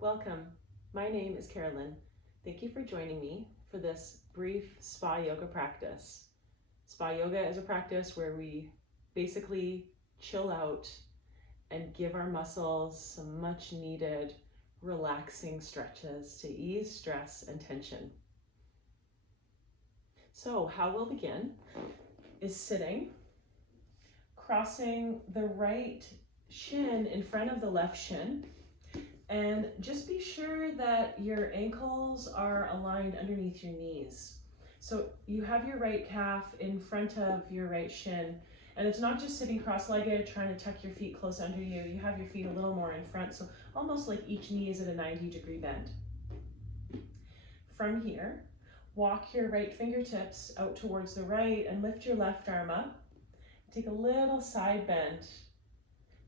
Welcome. My name is Carolyn. Thank you for joining me for this brief spa yoga practice. Spa yoga is a practice where we basically chill out and give our muscles some much needed relaxing stretches to ease stress and tension. So how we'll begin is sitting, crossing the right shin in front of the left shin, and just be sure that your ankles are aligned underneath your knees. So you have your right calf in front of your right shin, and it's not just sitting cross-legged trying to tuck your feet close under you. You have your feet a little more in front, so almost like each knee is at a 90-degree bend. From here, walk your right fingertips out towards the right and lift your left arm up. Take a little side bend,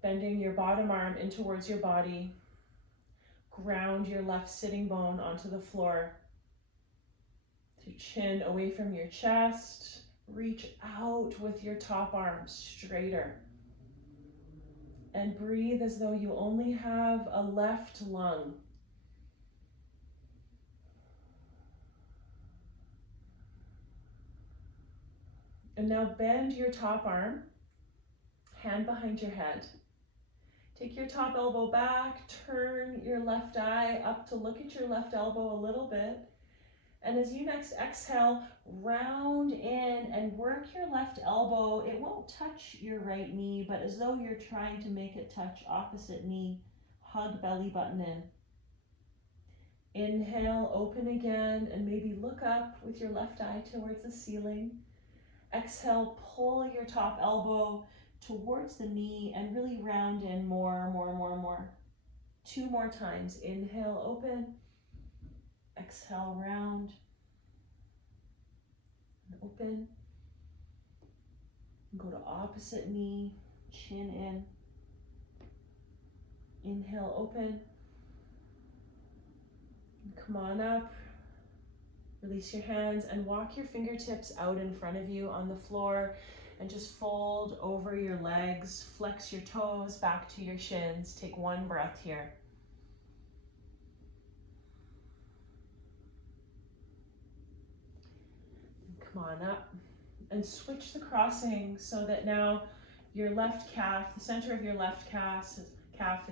bending your bottom arm in towards your body. Ground your left sitting bone onto the floor. Your chin away from your chest. Reach out with your top arm straighter. And breathe as though you only have a left lung. And now bend your top arm, hand behind your head. Take your top elbow back, turn your left eye up to look at your left elbow a little bit. And as you next exhale, round in and work your left elbow. It won't touch your right knee, but as though you're trying to make it touch opposite knee, hug belly button in. Inhale, open again, and maybe look up with your left eye towards the ceiling. Exhale, pull your top elbow towards the knee and really round in more. 2 more times. Inhale, open. Exhale, round. And open. And go to opposite knee, chin in. Inhale, open. And come on up. Release your hands and walk your fingertips out in front of you on the floor. And just fold over your legs, flex your toes back to your shins. Take 1 breath here. And come on up and switch the crossing so that now your left calf, the center of your left calf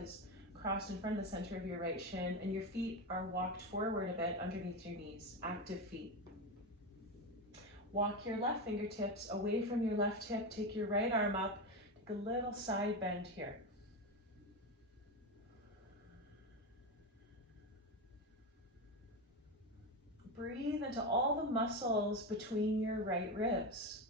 is crossed in front of the center of your right shin, and your feet are walked forward a bit underneath your knees, active feet. Walk your left fingertips away from your left hip. Take your right arm up. Take a little side bend here. Breathe into all the muscles between your right ribs.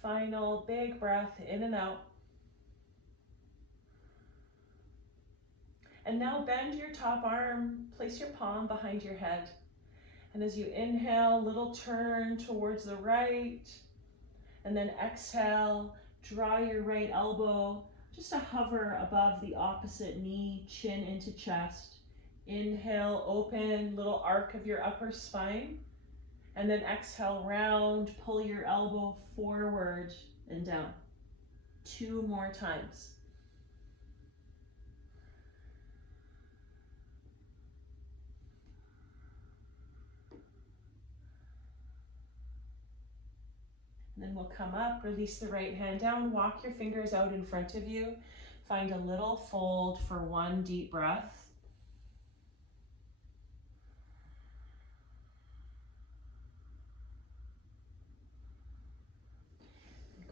Final big breath in and out. And now bend your top arm, place your palm behind your head. And as you inhale, little turn towards the right. And then exhale, draw your right elbow just to hover above the opposite knee, chin into chest. Inhale, open, little arc of your upper spine. And then exhale, round, pull your elbow forward and down. 2 more times. Then we'll come up, release the right hand down, walk your fingers out in front of you. Find a little fold for 1 deep breath.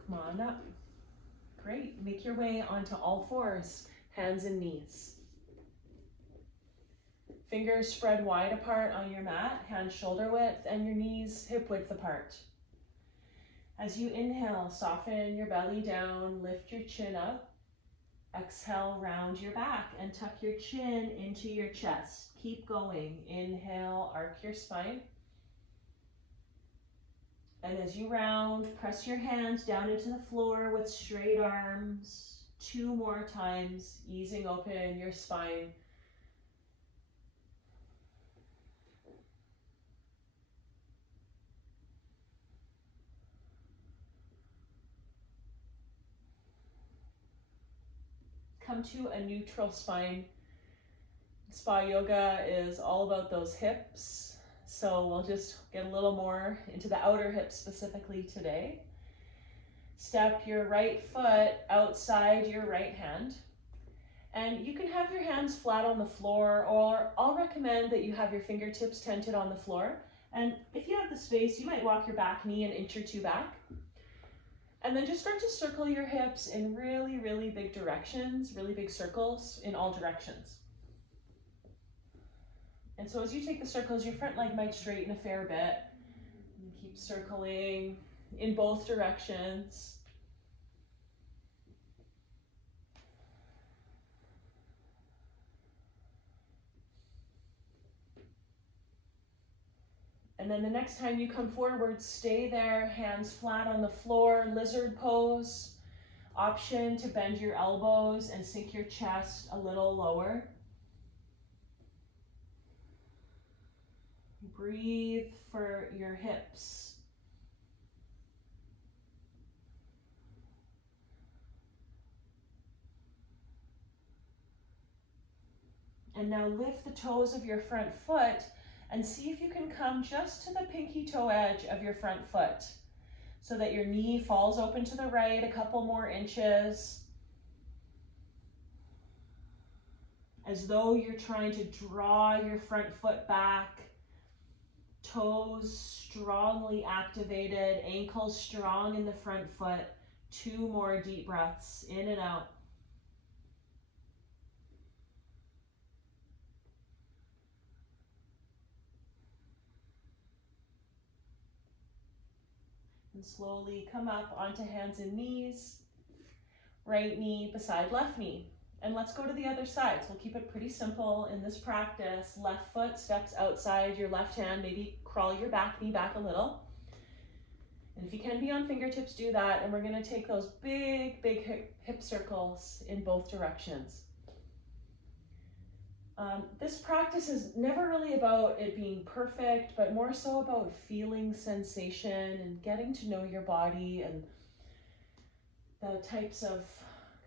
Come on up. Great. Make your way onto all fours, hands and knees. Fingers spread wide apart on your mat, hands shoulder width, and your knees hip width apart. As you inhale, soften your belly down, lift your chin up. Exhale, round your back and tuck your chin into your chest. Keep going. Inhale, arc your spine. And as you round, press your hands down into the floor with straight arms. 2 more times, easing open your spine. come to a neutral spine. Spa yoga is all about those hips, so we'll just get a little more into the outer hips specifically today. Step your right foot outside your right hand, and you can have your hands flat on the floor, or I'll recommend that you have your fingertips tented on the floor. And if you have the space, you might walk your back knee an inch or two back. And then just start to circle your hips in really, really big directions, really big circles in all directions. And so as you take the circles, your front leg might straighten a fair bit. And keep circling in both directions. And then the next time you come forward, stay there, hands flat on the floor, lizard pose. Option to bend your elbows and sink your chest a little lower. Breathe for your hips. And now lift the toes of your front foot and see if you can come just to the pinky toe edge of your front foot so that your knee falls open to the right a couple more inches, as though you're trying to draw your front foot back, toes strongly activated, ankles strong in the front foot. 2 more deep breaths in and out. And slowly come up onto hands and knees, right knee beside left knee. And let's go to the other side. So we'll keep it pretty simple in this practice. Left foot steps outside your left hand, maybe crawl your back knee back a little. And if you can be on fingertips, do that. And we're gonna take those big, big hip circles in both directions. This practice is never really about it being perfect, but more so about feeling sensation and getting to know your body and the types of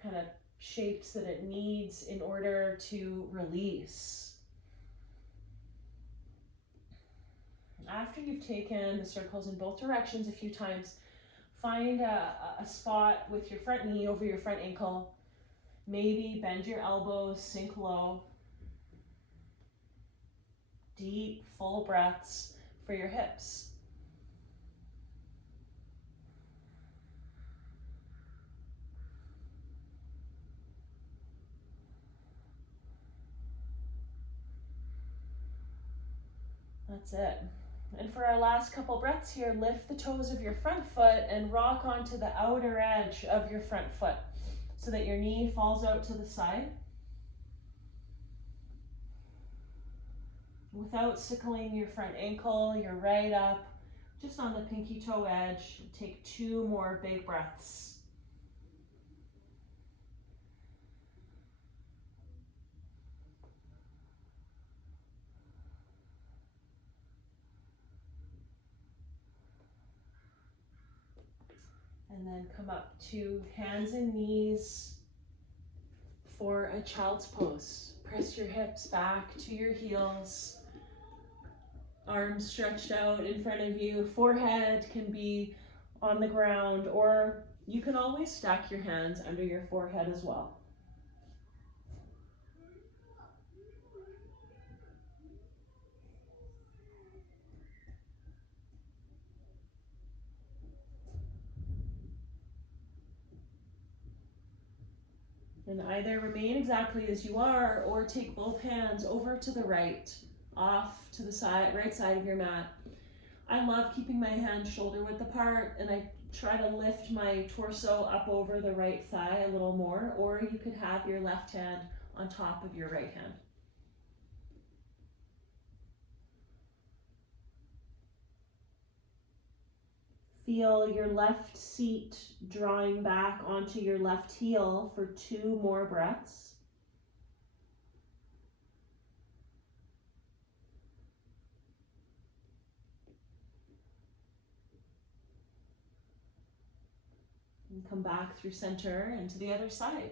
kind of shapes that it needs in order to release. After you've taken the circles in both directions a few times, find a spot with your front knee over your front ankle. Maybe bend your elbows, sink low. Deep, full breaths for your hips. That's it. And for our last couple breaths here, lift the toes of your front foot and rock onto the outer edge of your front foot so that your knee falls out to the side. Without sickling your front ankle, you're right up, just on the pinky toe edge. Take 2 more big breaths. And then come up to hands and knees for a child's pose. Press your hips back to your heels. Arms stretched out in front of you. Forehead can be on the ground, or you can always stack your hands under your forehead as well. And either remain exactly as you are or take both hands over to the right, off to the side, right side of your mat. I love keeping my hands shoulder width apart, and I try to lift my torso up over the right thigh a little more, or you could have your left hand on top of your right hand. Feel your left seat drawing back onto your left heel for 2 more breaths. And come back through center and to the other side.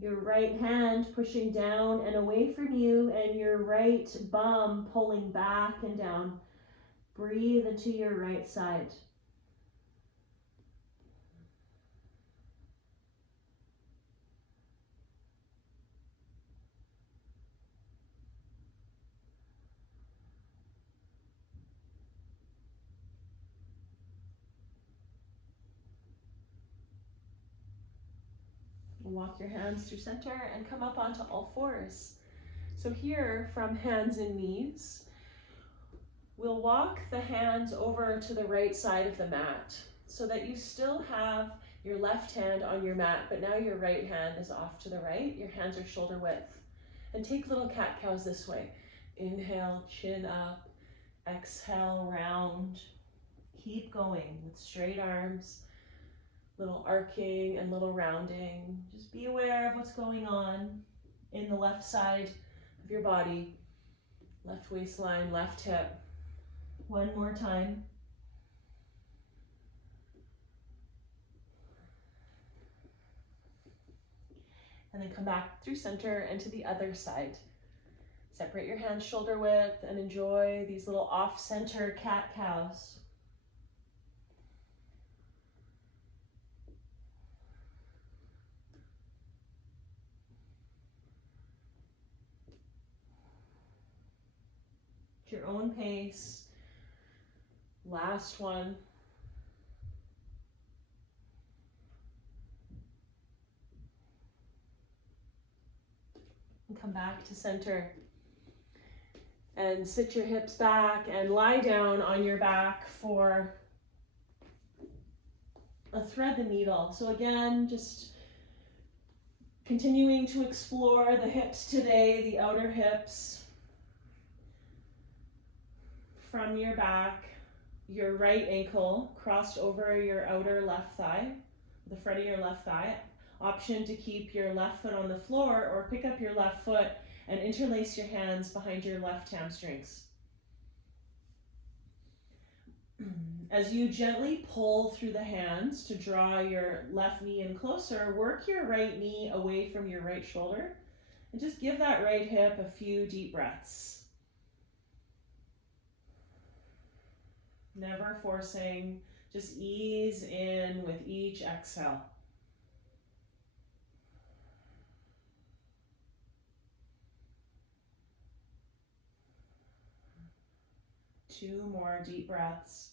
Your right hand pushing down and away from you, and your right bum pulling back and down. Breathe into your right side. Walk your hands through center and come up onto all fours. So here, from hands and knees, we'll walk the hands over to the right side of the mat so that you still have your left hand on your mat, but now your right hand is off to the right. Your hands are shoulder width. And take little cat cows this way. Inhale, chin up. Exhale, round. Keep going with straight arms. Little arcing and little rounding. Just be aware of what's going on in the left side of your body. Left waistline, left hip. One more time. And then come back through center and to the other side. Separate your hands shoulder width and enjoy these little off-center cat cows. At your own pace. Last one. And come back to center. And sit your hips back and lie down on your back for a thread the needle. So again, just continuing to explore the hips today, the outer hips. From your back, your right ankle crossed over your outer left thigh, the front of your left thigh. Option to keep your left foot on the floor or pick up your left foot and interlace your hands behind your left hamstrings. As you gently pull through the hands to draw your left knee in closer, work your right knee away from your right shoulder and just give that right hip a few deep breaths. Never forcing, just ease in with each exhale. Two more deep breaths.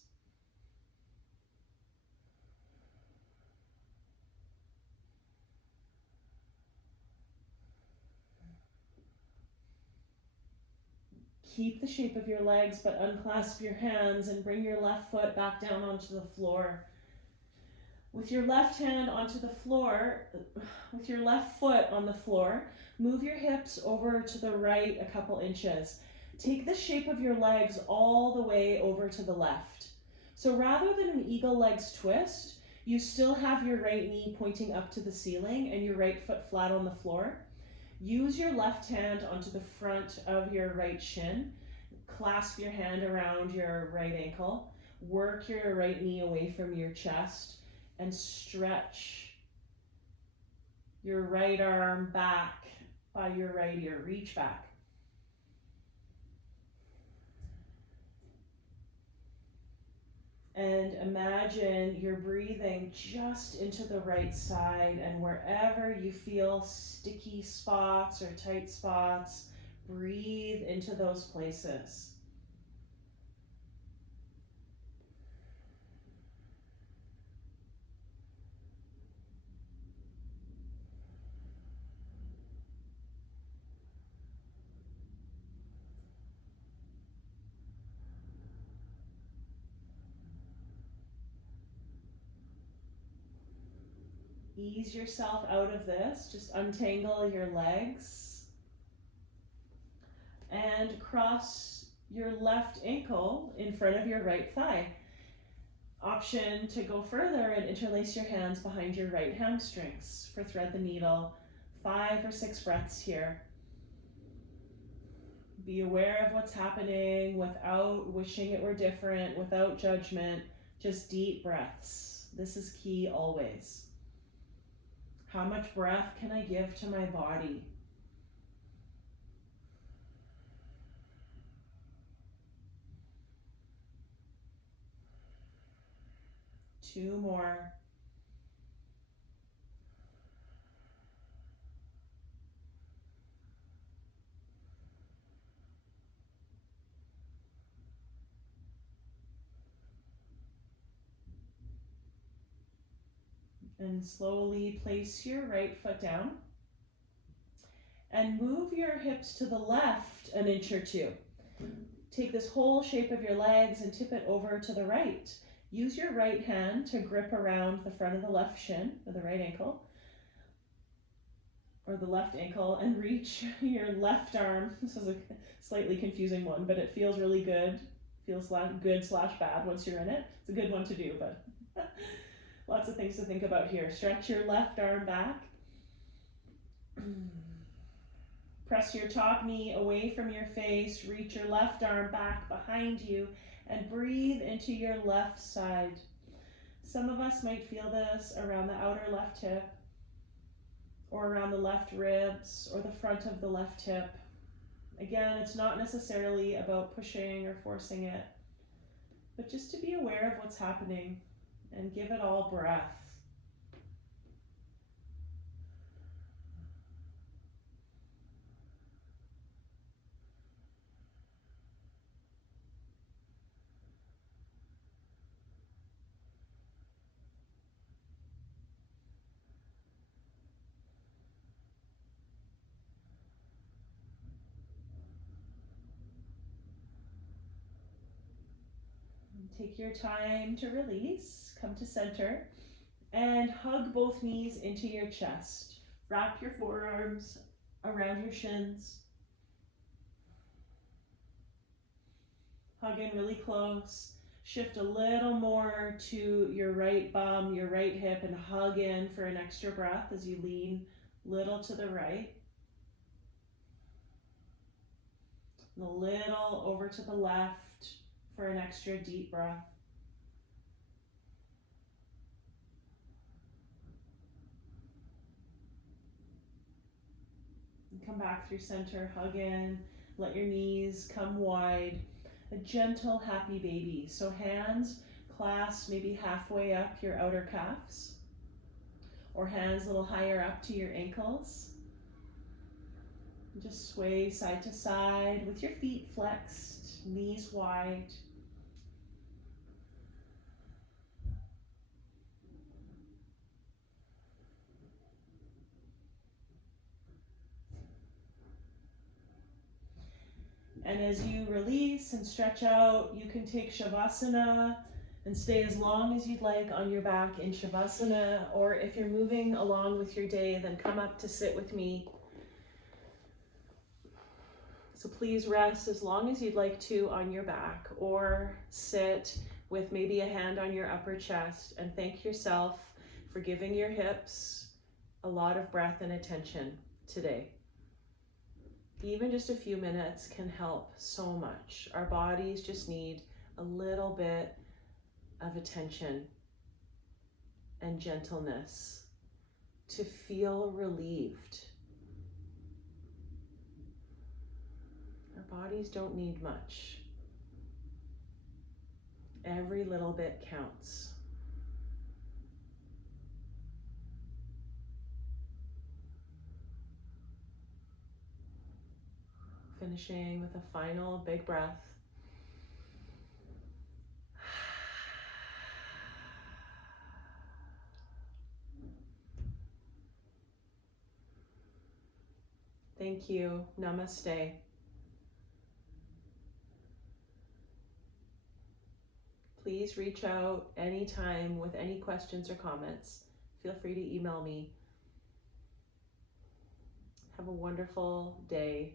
Keep the shape of your legs, but unclasp your hands and bring your left foot back down onto the floor. With your left hand onto the floor, with your left foot on the floor, move your hips over to the right a couple inches. Take the shape of your legs all the way over to the left. So rather than an eagle legs twist, you still have your right knee pointing up to the ceiling and your right foot flat on the floor. Use your left hand onto the front of your right shin. Clasp your hand around your right ankle. Work your right knee away from your chest and stretch your right arm back by your right ear. Reach back. And imagine you're breathing just into the right side, and wherever you feel sticky spots or tight spots, breathe into those places. Ease yourself out of this. Just untangle your legs and cross your left ankle in front of your right thigh. Option to go further and interlace your hands behind your right hamstrings for thread the needle. 5 or 6 breaths here. Be aware of what's happening without wishing it were different, without judgment, just deep breaths. This is key always. How much breath can I give to my body? Two more. And slowly place your right foot down and move your hips to the left an inch or two. Take this whole shape of your legs and tip it over to the right. Use your right hand to grip around the front of the left shin or the right ankle or the left ankle and reach your left arm. This is a slightly confusing one, but it feels really good. Feels good / bad once you're in it. It's a good one to do, but lots of things to think about here. Stretch your left arm back. Press your top knee away from your face. Reach your left arm back behind you and breathe into your left side. Some of us might feel this around the outer left hip or around the left ribs or the front of the left hip. Again, it's not necessarily about pushing or forcing it, but just to be aware of what's happening and give it all breath. Take your time to release, come to center, and hug both knees into your chest. Wrap your forearms around your shins. Hug in really close. Shift a little more to your right bum, your right hip, and hug in for an extra breath as you lean little to the right. And a little over to the left for an extra deep breath. And come back through center, hug in, let your knees come wide. A gentle, happy baby. So hands clasp maybe halfway up your outer calves, or hands a little higher up to your ankles. And just sway side to side with your feet flexed, knees wide. And as you release and stretch out, you can take Shavasana and stay as long as you'd like on your back in Shavasana, or if you're moving along with your day, then come up to sit with me. So please rest as long as you'd like to on your back, or sit with maybe a hand on your upper chest and thank yourself for giving your hips a lot of breath and attention today. Even just a few minutes can help so much. Our bodies just need a little bit of attention and gentleness to feel relieved. Our bodies don't need much. Every little bit counts. Finishing with a final big breath. Thank you. Namaste. Please reach out anytime with any questions or comments. Feel free to email me. Have a wonderful day.